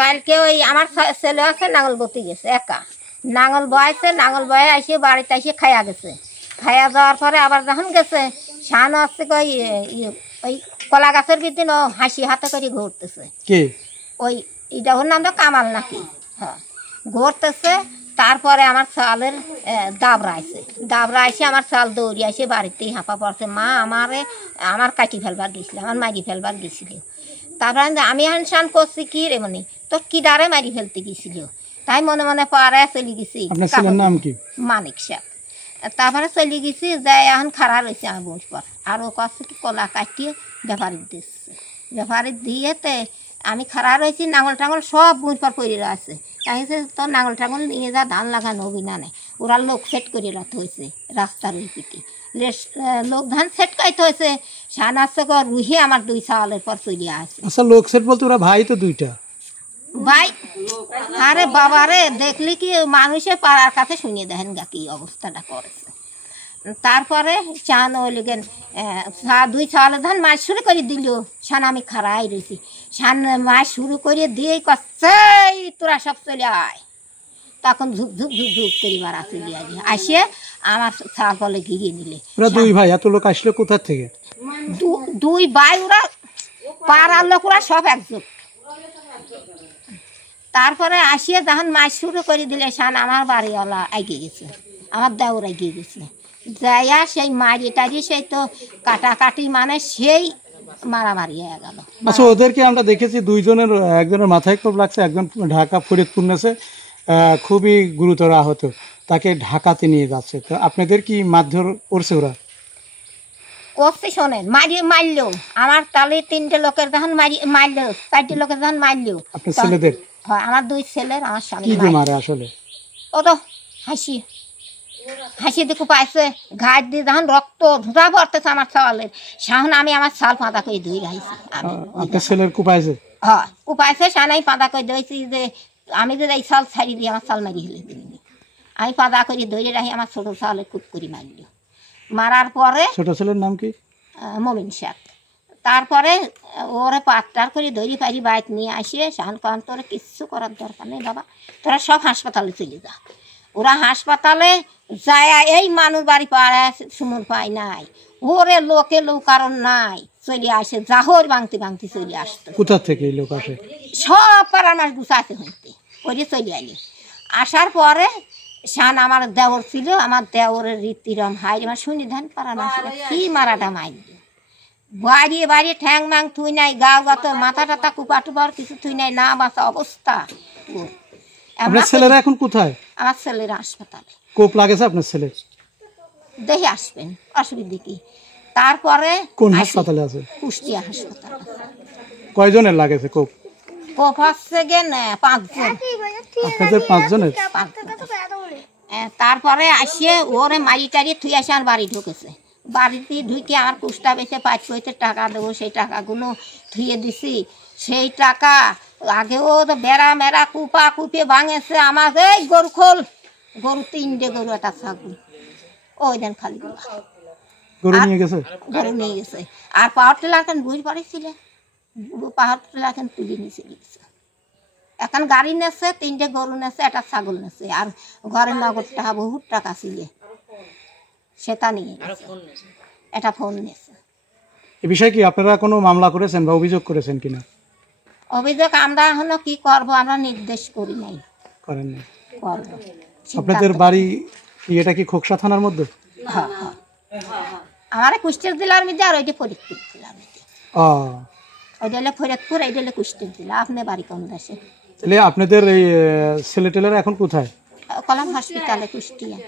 কালকে ওই আমার ছেলে আছে নাঙল বতি গেছে একা নাঙল বয়াইছে নাঙল বয়ে এসে বাড়িতে এসে খাইয়া গেছে খাইয়া যাওয়ার পরে আবার যখন গেছে শান আসছে ওই কলা গাছের ভিতরে হাসি হাতে করে ঘুরতেছে ওই এটা ওর নাম তো কামাল নাকি হ্যাঁ ঘুরতেছে। তারপরে আমার চালের দাবরা আইসে আমার চাল দৌড়ি আসে বাড়িতেই হাঁপা পড়ছে মা আমার কাটি ফেলবার গেছিল আমার মারি ফেলবার গেছিল। তারপরে আমি হানসান করছি কি রে মানে তোর কি ডারে মারি ফেলতে গেছিল তাই মনে মনে পাড়ায় চলে গেছি মানিক সাহেব। তারপরে চলে গেছি যাই এখন খাড়া রয়েছে আমার বউর পর আর ও করছে কি কলা কাটিয়ে ব্যাপারী দিচ্ছে ব্যাপারী দিয়েতে আমি খাড়া রয়েছি নাঙল টাঙল সব বউর পর পড়ে আছে তাই তোর নাঙল টাঙল নিয়ে যা ধান লাগানো হবি না নেই ওরা লোক সেট করে রাখতে হয়েছে রাস্তার ওই পিটি লোক ধান সেট কাইতে হয়েছে সান আসছে রুহি আমার 2 সালের পর চলে আসছে। আচ্ছা লোক সেট বলতে ওরা ভাই তো 2টা ভাই আরে বাবা রে দেখলি কি মানুষের পাড়ার কাছে শুনিয়ে দেখেন গা কি অবস্থাটা করেছে। তারপরে চান ওই লেগেন 2 সালের ধান মাছ শুরু করে দিল সান আমি খাড়াই রয়েছি সান মাছ শুরু করে দিয়েই কচ্ছে তোরা সব চলে আয় তখন ঝুপ ঝুপ ঝুপ ঝুপ করে বাড়া চলে আসে আমার ছাল ফলে ঘিরিয়ে নিলে। ওরা 2 ভাই এত লোক আসলে কোথা থেকে 2 ভাই ওরা পাড়ার লোক ওরা সব একজোট। তারপরে আসিয়ে যখন মাছ শুরু করে দিলে সান আমার বাড়িওয়ালা এগিয়ে গেছে আমার দেওর এগিয়ে গেছে যাইয়া সেই মারি টারি সেই তো কাটাকাটি মানে সেই মারামারি হয়ে গেল। আচ্ছা ওদেরকে আমরা দেখেছি 2 জনের একজনের মাথায় কোপ লাগছে একজন ঢাকা ফরিদপুর নেছে খুবই গুরুতর আহত তাকে ঢাকাতে নিয়ে যাচ্ছে। তো আপনাদের কি মারধর করছে ওরা? করছে শোনেন মারলো আমার তালে 3টে লোকের যখন মারলো 4টে লোকের যখন মারলো আপনার ছেলেদের হয় আমার 2 ছেলের আমার স্বামী কি মারে আসলে ও তো হাসি দেখো পাইছে ঘাট দিয়ে যখন রক্ত ধুধা পড়তেছে আমার চালের সাহন আমি আমার চাল পাতা করে ধুই রাখছি। আপনার ছেলের কুপাইছে হ্যাঁ কুপাইছে সানাই পাতা করে ধুইছি যে আমি যে এই চাল ছাড়ি দিয়ে আমার চাল মারি হেলে দিই আমি পাতা করে ধরে রাখি আমার ছোট চালের কুপ করে মারল মারার পরে ছোট ছেলের নাম কি মমিন শেখ। তারপরে ওরা পাটটার করে ধরি পারি বাইক নিয়ে আসিয়ে সাহান কান তোরা কিচ্ছু করার দরকার নেই বাবা তোরা সব হাসপাতালে চলে যা। ওরা হাসপাতালে যায় এই মানুষ বাড়ি পাড়ায় সুমন পায় নাই ওরে লোকে লোক কারণ নাই চলে আসে জাহর ভাঙতে ভাঙতে চলে আসতো। কোথা থেকে লোক আসে? সব পাড়ার মাস গুছাতে হইতে করে চলে আইলে আসার পরে শান আমার দেওর ছিল আমার দেওরের রীতিরম হাই আমার শুনি ধান পাড়া না কি মারাটা মাইল বাড়িয়ে বাড়িয়ে ঠ্যাং ম্যাং থুই নাই গাও গাত মাথা টাথা কুপা টুপার কিছু থুই নাই না বাঁচা অবস্থা। আপনার ছেলেরা এখন কোথায়? আমার ছেলেরা হাসপাতালে। কোপ লাগেছে আপনার ছেলে? দেখে আসবেন অসুবিধে কি। তারপরে কোন হাসপাতালে আছে? কুষ্টিয়া হাসপাতাল। কয়জনের লাগেছে কোপ? কোপ হচ্ছে গেন 5 জন। আপনাদের 5 জনের? তারপরে আসিয়ে ওরে মারি টারি থুই আসে আর বাড়ি ঢুকেছে বাড়িতে ঢুকে আমার কুষ্টা বেছে 5 পয়সা টাকা দেবো সেই টাকাগুলো ধুয়ে দিছি সেই টাকা আগেও তো বেড়া মেরা কুপা কুপে ভাঙেছে আমার এই গরু খোল গরু 3টে গরু একটা ছাগল ওই দেন খালি গরু নিয়ে গেছে আর পাহাড় টেলা এখন বুঝ পারিছিল পাহাড় টেলা এখন তুলে নিচে গেছে এখন গাড়ি নেছে 3টে গরু নেছে একটা ছাগল নেছে আর ঘরের নগদ টাকা বহুত টাকা ছিল সেটা নিয়ে একটা ফোন নেছে। এ বিষয়ে কি আপনারা কোনো মামলা করেছেন বা অভিযোগ করেছেন কিনা? অভিযোগ আমরা এখনো কি করব আমরা নির্দেশ করি নাই করেন না করব। আপনাদের বাড়ি কি এটা কি খোকসা থানার মধ্যে? হ্যাঁ আমার কুষ্টিয়া জেলার মধ্যে আর ওইটা ফরিদপুর জেলার মধ্যে। ওইটা হলো ফরিদপুর এইটা হলো কুষ্টিয়া জেলা। আপনার বাড়ি কোন দেশে? তাহলে আপনাদের এই ছেলেটেলেরা এখন কোথায়? কলাম হসপিটালে কুষ্টিয়া।